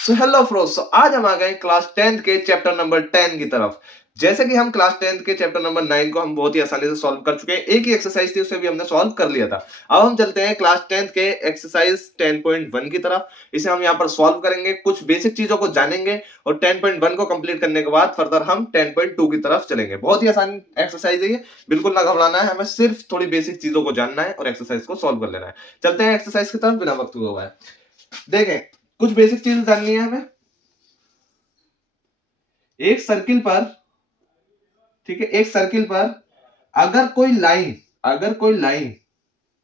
So hello friends, आज हम आ गए क्लास 10th के चैप्टर नंबर 10 की तरफ। जैसे कि हम क्लास 10th के चैप्टर नंबर 9 को हम बहुत ही आसानी से सॉल्व कर चुके हैं। एक ही एक्सरसाइज थी, उसे भी हमने सॉल्व कर लिया था। अब हम चलते हैं क्लास 10th के एक्सरसाइज 10.1 की तरफ। इसे हम यहाँ पर सॉल्व करेंगे, कुछ बेसिक चीजों को जानेंगे और 10.1 को कंप्लीट करने के बाद फर्दर हम 10.2 की तरफ चलेंगे। बहुत ही आसान एक्सरसाइज है ये, बिल्कुल ना घबराना है, हमें सिर्फ थोड़ी बेसिक चीजों को जानना है और एक्सरसाइज को सॉल्व कर लेना है। चलते हैं एक्सरसाइज की तरफ बिना वक्त गवाए। देखें, कुछ बेसिक चीजें जाननी है हमें। एक सर्किल पर, ठीक है, एक सर्किल पर अगर कोई लाइन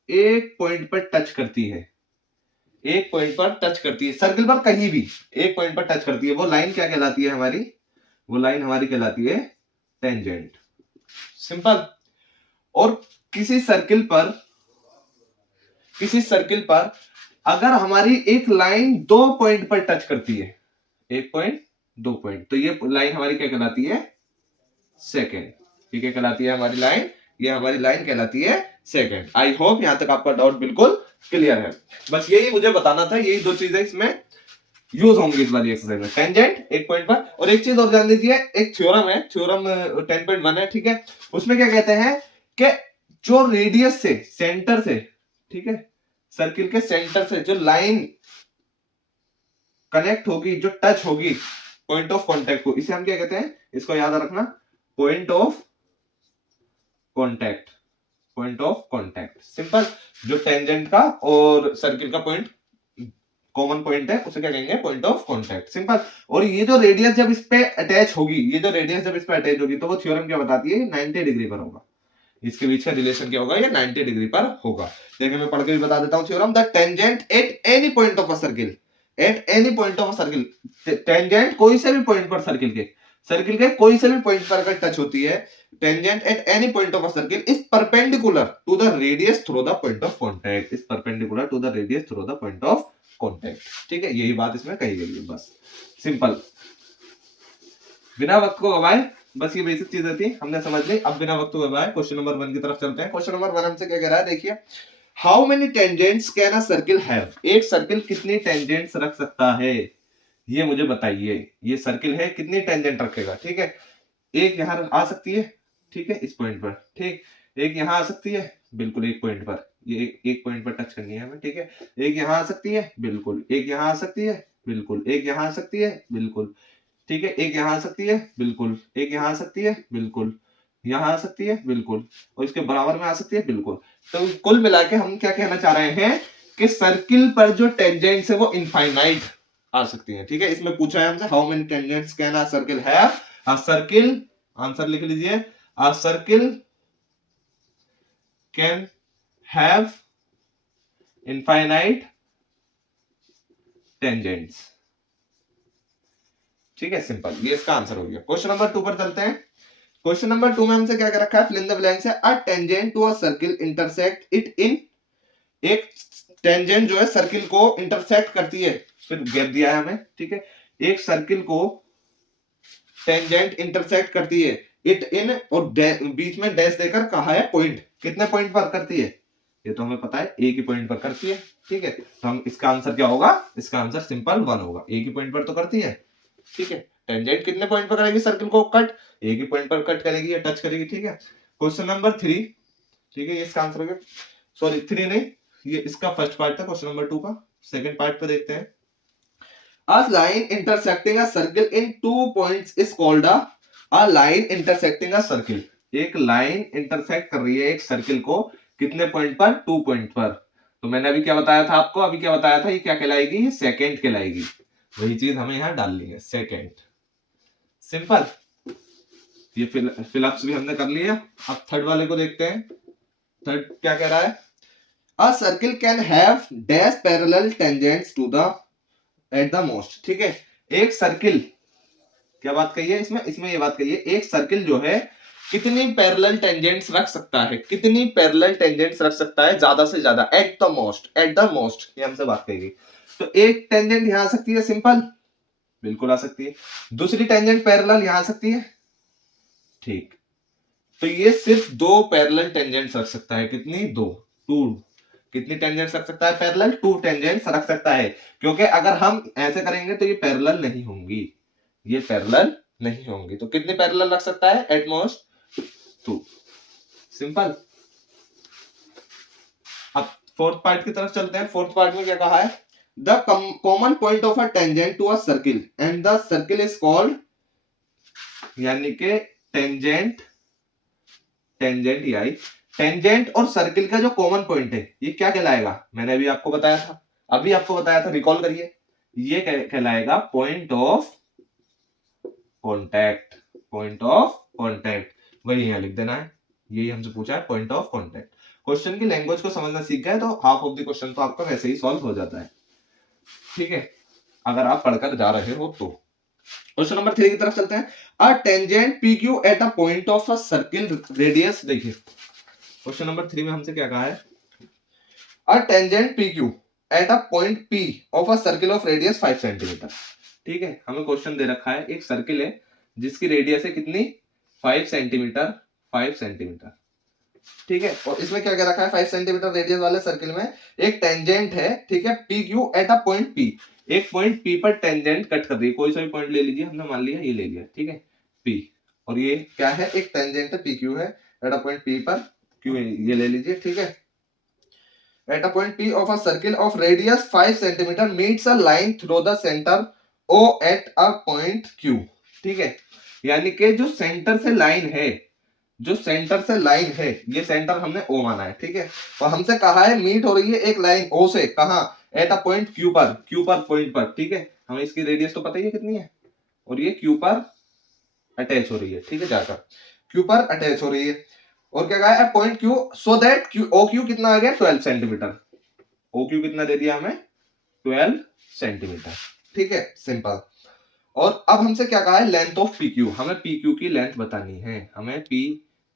एक पॉइंट पर टच करती है, एक पॉइंट पर टच करती है, सर्किल पर कहीं भी एक पॉइंट पर टच करती है, वो लाइन क्या कहलाती है हमारी? वो लाइन हमारी कहलाती है टेंजेंट। सिंपल। और किसी सर्किल पर, किसी सर्किल पर अगर हमारी एक लाइन दो पॉइंट पर टच करती है, एक पॉइंट, दो पॉइंट, तो ये लाइन हमारी क्या कहलाती है? सेकेंड। ये क्या कहलाती है हमारी लाइन? ये हमारी लाइन कहलाती है सेकेंड। आई होप यहां तक आपका डाउट बिल्कुल क्लियर है। बस यही मुझे बताना था, यही दो चीजें इसमें यूज होंगी इस वाली एक्सरसाइज में। टेंजेंट एक पॉइंट पर, और एक चीज और जान लीजिए, एक थ्योरम है, थ्योरम 10.1 है, ठीक है। उसमें क्या कहते हैं कि जो रेडियस से, सेंटर से, ठीक है, सर्किल के सेंटर से जो लाइन कनेक्ट होगी, जो टच होगी पॉइंट ऑफ कांटेक्ट को, इसे हम क्या कहते हैं? इसको याद रखना, point of contact. Point of contact, simple. जो टेंजेंट का और सर्किल का पॉइंट कॉमन पॉइंट है, उसे क्या कहेंगे? Point of contact, simple. और ये जो रेडियस जब इस पे अटैच होगी, ये जो रेडियस जब इस पे अटैच होगी, तो वो थ्योरम क्या बताती है? 90 डिग्री पर होगा। इसके बीच का रिलेशन क्या होगा? ये 90 डिग्री पर होगा। देखिए मैं पढ़ के भी बता देता हूं theorem. The tangent at any point of a circle, eight any point of a circle, tangent कोई से भी पॉइंट पर, सर्किल के कोई से भी पॉइंट पर अगर टच होती है, tangent at any point of a circle is perpendicular to the radius through the point of contact, is perpendicular to the radius through the point of contact. ठीक है, यही बात इसमें कही गई है, बस सिंपल। बिना वक्त को गवाए, बस ये बेसिक चीजें थी, हमने समझ ली। अब बिना वक्त को गवाए क्वेश्चन नंबर 1 की तरफ चलते हैं। क्वेश्चन नंबर 1 हमसे क्या कह रहा है, देखिए। How many tangents can a circle have? एक सर्किल कितनी टेंजेंट्स रख सकता है, ये मुझे बताइए। ये सर्किल है, कितनी टेंजेंट रखेगा? ठीक है, एक यहां आ सकती है, ठीक है, इस पॉइंट पर, ठीक। एक यहां आ सकती है, बिल्कुल एक पॉइंट पर, ये एक पॉइंट पर टच करनी है हमें, ठीक है। एक यहां आ सकती है, बिल्कुल। एक यहां आ सकती है, बिल्कुल। एक यहां आ सकती है, बिल्कुल, ठीक है। एक यहां आ सकती है, बिल्कुल। एक यहां आ सकती है, बिल्कुल। यहां आ सकती है, बिल्कुल। और इसके बराबर में आ सकती है, बिल्कुल। तो कुल मिला के हम क्या कहना चाह रहे हैं कि सर्किल पर जो टेंजेंट्स है वो इनफाइनाइट आ सकती है, ठीक है। इसमें पूछा है हमसे, how many tangents can a circle have? A circle, answer लिख लीजिए, अ circle can have infinite tangents. ठीक है, सिंपल, ये इसका आंसर हो गया। क्वेश्चन नंबर 2 पर चलते हैं। क्वेश्चन नंबर 2 में हमसे क्या कर रखा है? फिल इन द ब्लैंक्स है। A tangent to a circle intersect it in, एक टेंजेंट जो है सर्किल को इंटरसेक्ट करती है, फिर गैप दिया है हमें, ठीक है। एक सर्किल को टेंजेंट इंटरसेक्ट करती है, इट इन, और बीच में डैश देकर कहा है पॉइंट। कितने पॉइंट पर करती है? ये तो हमें पता है, एक ही पॉइंट पर करती है, ठीक है। तो हम इसका आंसर क्या होगा? इसका आंसर सिंपल 1 होगा। एक ही पॉइंट पर तो करती है, ठीक है। टेंजेंट कितने पॉइंट पर करेगी सर्किल को कट? एक ही पॉइंट पर कट करेगी या टच करेगी, ठीक है। क्वेश्चन नंबर 3, ठीक है, ये इसका आंसर हो गया। सॉरी 3 नहीं, ये इसका फर्स्ट पार्ट था क्वेश्चन नंबर 2 का। सेकंड पार्ट पे देखते हैं। A line intersecting a circle in 2 points is called a line intersecting a circle। एक लाइन इंटरसेक्ट कर रही है एक सर्किल को, कितने पॉइंट पर? 2 पॉइंट पर। तो मैंने अभी क्या बताया था आपको? अभी क्या बताया था? ये क्या कहलाएगी? सेकेंड कहलाएगी। वही चीज हमें यहां डालनी है, सेकेंड, सिंपल। ये फिलअप्स भी हमने कर लिया। अब थर्ड वाले को देखते हैं। थर्ड क्या कह रहा है? A circle can have dash parallel tangents to the at the most, ठीक है। एक सर्किल, क्या बात कही है इसमें? इसमें ये बात कही है, एक सर्किल जो है कितनी पैरेलल टेंजेंट्स रख सकता है? कितनी पैरेलल टेंजेंट्स रख सकता है? ज्यादा से ज्यादा, eight the most, eight the most, ये हमसे बात कही गई। तो एक टेंजेंट यहां आ सकती है, सिंपल, बिल्कुल आ सकती है। दूसरी टेंजेंट पैरेलल यहां आ सकती है, ठीक। तो ये सिर्फ 2 पैरेलल टेंजेंट्स रख सकता है, कितनी? 2, 2, कितनी टेंजेंट्स रख सकता है पैरेलल? 2 टेंजेंट्स रख सकता है, क्योंकि अगर हम ऐसे करेंगे तो ये पैरेलल नहीं होंगी, ये पैरेलल नहीं होंगी। तो कितनी पैरेलल रख सकता है? At most 2। सिंपल। अब फोर्थ पार्ट की तरफ चलते हैं। फोर्थ पार्ट में क्या कहा है? The common point of a tangent to a circle and the circle is called, यानी कि टेंजेंट, टेंजेंट आई, टेंजेंट और सर्किल का जो कॉमन पॉइंट है ये क्या कहलाएगा? मैंने अभी आपको बताया था, अभी आपको बताया था, रिकॉल करिए। ये कहलाएगा point of contact, point of contact. वही यहां लिख देना है, यही हमसे पूछा है, पॉइंट ऑफ कॉन्टैक्ट। क्वेश्चन की लैंग्वेज को समझना सीख गए तो हाफ ऑफ द क्वेश्चन तो आपका वैसे ही सॉल्व हो जाता है, ठीक है, अगर आप पढ़कर जा रहे हो तो। क्वेश्चन नंबर 3 की तरफ चलते हैं। A tangent P Q eight a point of a circle radius, देखिए क्वेश्चन नंबर 3 में हमसे क्या कहा है? A tangent P Q eight a point P of a circle of radius 5 centimetre. ठीक है, हमें क्वेश्चन दे रखा है, एक सर्किल है जिसकी रेडियस है कितनी? 5 सेंटीमीटर, 5 सेंटीमीटर, ठीक है। और इसमें क्या कह रखा है? 5 सेंटीमीटर रेडियस वाले सर्किल में एक टेंजेंट है, ठीक है, P Q eight a point P, एक पॉइंट पी पर टेंजेंट कट कर रही है, कोई सा भी पॉइंट ले लीजिए, हमने मान लिया ये ले लिया, ठीक है, पी। और ये क्या है? एक टेंजेंट है, पी क्यू है, एट अ पॉइंट पी पर क्यू, ये ले लीजिए, ठीक है। At a point P of a circle of radius 5 centimetre meets a line through the centre O at a point Q, ठीक है। यानी कि जो सेंटर से लाइन है, जो सेंटर से लाइन है, ये सेंटर हमने ओ माना है, ठीक है। और हमसे कहा है मीट हो रही है एक लाइन ओ से, कहां? एट अ पॉइंट क्यू पर, क्यू पर पॉइंट पर, ठीक है। हमें इसकी रेडियस तो पता ही है कितनी है, और ये क्यू पर अटैच हो रही है, ठीक है, जाकर क्यू पर अटैच हो रही है। और क्या कहा है? Point Q so that Q O Q कितना आ गया? 12 सेंटीमीटर। ओ क्यू कितना दे दिया हमें? 12 सेंटीमीटर, ठीक है, सिंपल। और अब हमसे क्या कहा है? लेंथ ऑफ पी क्यू, हमें पी क्यू की लेंथ बतानी है, हमें पी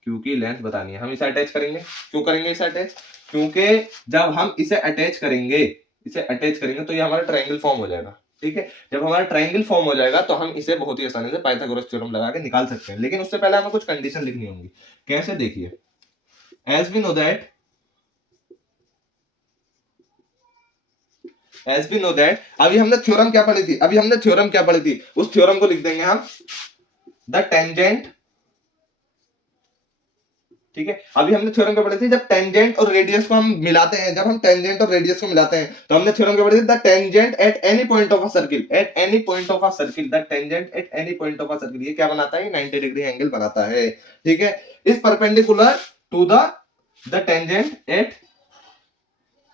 क्यू की लेंथ बतानी है। हम इसे अटैच करेंगे, क्यों करेंगे इसे अटैच? क्योंकि जब हम इसे अटैच करेंगे, इसे अटैच करेंगे तो ये हमारा ट्रायंगल फॉर्म हो जाएगा, ठीक है। जब हमारा ट्रायंगल फॉर्म हो जाएगा तो हम इसे बहुत ही आसानी से पाइथागोरस थ्योरम लगा के निकाल सकते हैं, लेकिन उससे पहले हमें कुछ कंडीशन लिखनी होंगी। कैसे? देखिए, as we know that, as we know that, अभी हमने थ्योरम क्या पढ़ी थी? अभी हमने थ्योरम क्या पढ़ी थी? उस थ्योरम को लिख देंगे हम, द टेंजेंट, ठीक है। अभी हमने थ्योरम क्या पढ़ी थी? जब टेंजेंट और रेडियस को हम मिलाते हैं, जब हम टेंजेंट और रेडियस को मिलाते हैं तो हमने थ्योरम क्या पढ़ी थी? The tangent at any point of a circle, eight any point of a circle, the tangent at any point of a circle, ये क्या बनाता है? 90 डिग्री एंगल बनाता है, ठीक है। इस perpendicular to the tangent at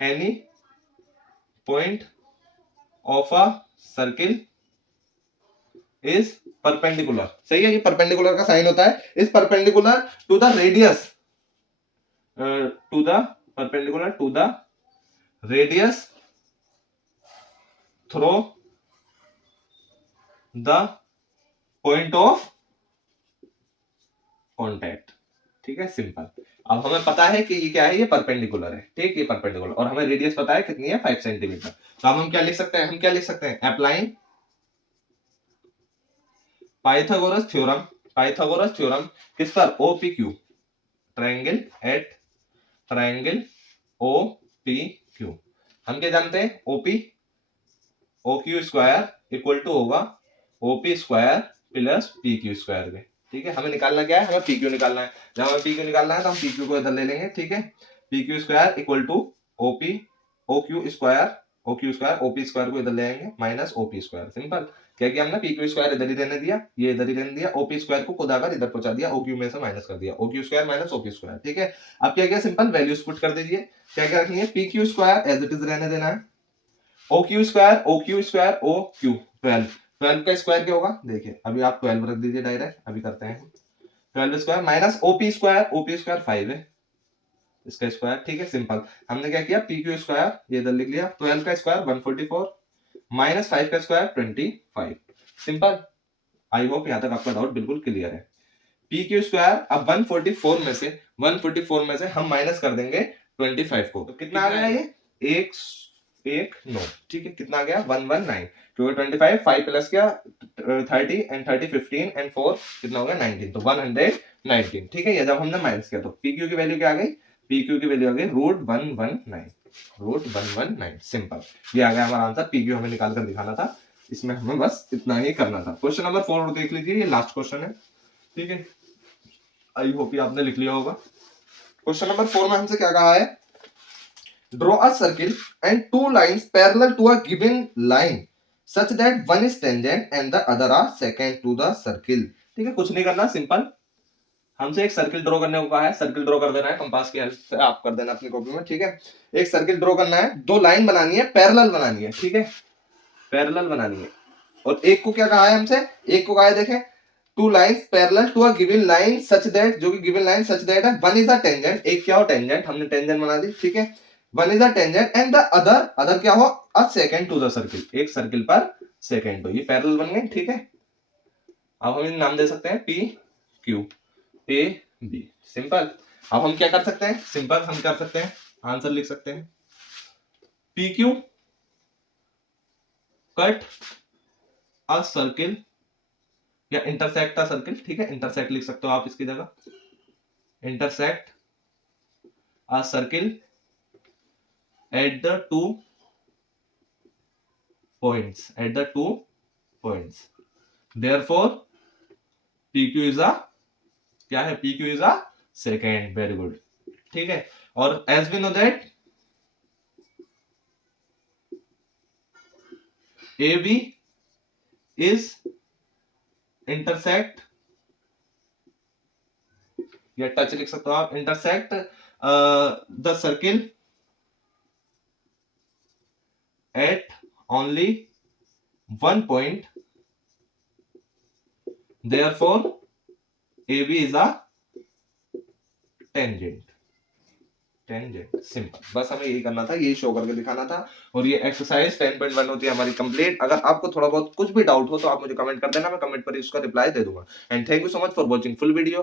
any point of a circle is perpendicular, सही है, ये परपेंडिकुलर का साइन होता है। इस perpendicular to the radius, to the perpendicular to the radius through the point of contact, ठीक है, सिंपल। अब हमें पता है कि ये क्या है? ये परपेंडिकुलर है, ठीक, ये परपेंडिकुलर, और हमें रेडियस पता है कितनी है? 5 सेंटीमीटर। तो अब हम क्या लिख सकते हैं? हम क्या लिख सकते हैं? Applying Pythagoras theorem, Pythagoras theorem किस पर? OPQ, triangle eight triangle OPQ। हम क्या जानते हैं? OQ स्क्वायर इक्वल टू होगा OP square plus PQ square में, ठीक है। हमें निकालना क्या है? हमें PQ निकालना है। जब हमें PQ निकालना है तो हम PQ को इधर ले लेंगे, ठीक है। PQ square equal to OQ square, OQ square, OP square को इधर ले आएंगे माइनस OP स्क्वायर, सिंपल। क्या किया हमने? PQ स्क्वायर इधर ही रहने दिया, ये इधर ही रहने दिया, OP स्क्वायर को खुद आकर इधर पहुंचा दिया, OQ में से माइनस कर दिया, OQ square minus OP square, ठीक है। अब क्या किया? सिंपल वैल्यूज पुट कर दीजिए। क्या क्या रखनी है? PQ square as it is रहने देना है, OQ square, OQ square, OQ 12, 12 का स्क्वायर क्या होगा? देखिए, अभी आप 12 रख दीजिए डायरेक्ट, अभी करते हैं। 12 square minus OP square, OP square 5 है, इसका स्क्वायर, ठीक है, सिंपल। हमने क्या किया? PQ स्क्वायर ये इधर लिख लिया, 12 का स्क्वायर 144 माइनस 5 का स्क्वायर 25, सिंपल। आई होप यहां तक आपका डाउट बिल्कुल क्लियर है। PQ स्क्वायर, अब 144 में से हम माइनस कर देंगे 25 को, तो कितना आ गया? ये एक एक 9, ठीक है, कितना आ गया? 119, क्योंकि 25 5 प्लस क्या 30 एंड 30 15 एंड 4 कितना हो गया? 19, तो 119, ठीक है। ये जब हमने माइनस किया तो PQ की वैल्यू क्या आ गई? PQ की वैल्यू आ गई √119, √119। सिंपल, ये आ गया हमारा आंसर। पी क्यू हमें निकाल कर दिखाना था, इसमें हमें बस इतना ही करना था। क्वेश्चन नंबर 4 देख लीजिए, ये लास्ट क्वेश्चन है, ठीक है। आई होप ये आपने लिख लिया होगा। क्वेश्चन नंबर 4 में हमसे क्या कहा है, draw a circle and two lines parallel to a given line such that one is tangent and the other are secant to the circle. ठीक है, कुछ नहीं करना, सिंपल। हमसे एक सर्किल ड्रॉ करने को कहा है, सर्किल ड्रॉ कर देना है, कंपास की हेल्प से आप कर देना अपनी कॉपी में, ठीक है। एक सर्किल ड्रॉ करना है, दो लाइन बनानी है, पैरेलल बनानी है, ठीक है, पैरेलल बनानी है। और एक को क्या कहा है हमसे, एक को कहा है, देखें, two lines parallel to a given line such that, जो कि गिवन लाइन सच दैट है, वन इज अ टेंजेंट, एक क्या हो, टेंजेंट, हमने टेंजेंट बना दी, ठीक है। One is a tangent and the other, other क्या हो, a secant to the circle, एक सर्किल पर सेकंड हो, ये पैरेलल बन गए, ठीक है। अब हम इन्हें नाम दे सकते हैं P Q, A B, simple. अब हम क्या कर सकते हैं, सिंपल हम कर सकते हैं, आंसर लिख सकते हैं, P Q cut a circle या इंटरसेक्ट अ सर्किल, ठीक है, इंटरसेक्ट लिख सकते हो आप इसकी जगह, intersect a circle at the two points, at the two points, therefore P Q is a, क्या है, P Q is a secant, very good, ठीक है। और as we know that A B is intersect, या touch लिख सकते हो आप, intersect the circle at only one point, therefore AB is a tangent, tangent, simple. बस हमें यही करना था, यही शो करके दिखाना था। और ये एक्सरसाइज 10.1 होती है हमारी कंप्लीट। अगर आपको थोड़ा बहुत कुछ भी डाउट हो तो आप मुझे कमेंट कर देना, मैं कमेंट पर उसका रिप्लाई दे दूंगा। And thank you so much for watching full video.